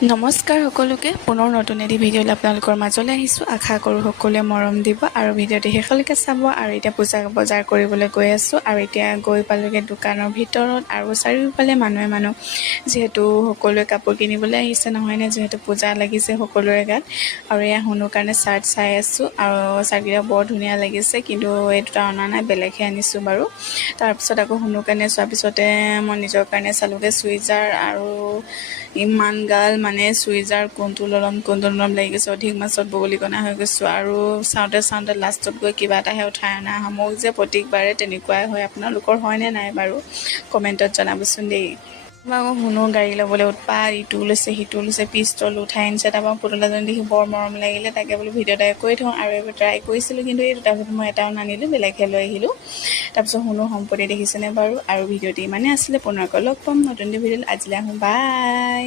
নমস্কাৰ সকলোকে পুনৰ নতুন এটি ভিডিঅ'লৈ আপোনালোকৰ মাজলৈ আহিছোঁ। আশা কৰোঁ সকলোৱে মৰম দিব আৰু ভিডিঅ'টি শেষলৈকে চাব। আৰু এতিয়া পূজা বজাৰ কৰিবলৈ গৈ আছোঁ আৰু এতিয়া গৈ পালোঁগৈ দোকানৰ ভিতৰত আৰু চাৰিওফালে মানুহ যিহেতু সকলোৱে কাপোৰ কিনিবলৈ আহিছে নহয়নে, যিহেতু পূজা লাগিছে সকলোৰে গাত। আৰু এয়া শুনো কাৰণে চাৰ্ট চাই আছোঁ আৰু চাৰ্টকেইটা বৰ ধুনীয়া লাগিছে, কিন্তু এই দুটা অনা নাই, বেলেগহে আনিছোঁ বাৰু। তাৰপিছত আকৌ শুনো কাৰণে চোৱাৰ পিছতে মই নিজৰ কাৰণে চালোঁগৈ চুইজাৰ, আৰু ইমান গাল মানে চুইজাৰ কোনটো ললম লাগি গৈছে, অধিক মাছত বগলীকণা হৈ গৈছোঁ। আৰু চাওঁতে লাষ্টত গৈ কিবা এটাহে উঠাই অনা হয়। মোক যে প্ৰত্যেকবাৰে তেনেকুৱাই হয়, আপোনালোকৰ হয়নে নাই বাৰু কমেণ্টত জনাবচোন দেই। আকৌ শুনো গাড়ী ল'বলৈ উৎপাত, ইটো লৈছে সিটো লৈছে, পিষ্টল উঠাই আনিছে। তাৰপৰা পুতলাজনী দেখি বৰ মৰম লাগিলে, তাকে বোলো ভিডিঅ' এটা কৰি থওঁ। আৰু এবাৰ ট্ৰাই কৰিছিলোঁ, কিন্তু এই দুটাৰ ভিতৰত মই এটাও নানিলোঁ, বেলেগহে লৈ আহিলোঁ। তাৰপিছত শুনো সম্পত্তি দেখিছেনে বাৰু। আৰু ভিডিঅ'টি ইমানেই আছিলে, পুনৰ আকৌ লগ পাম নতুন ভিডিঅ'ত। আজিলৈ আহোঁ, বাই।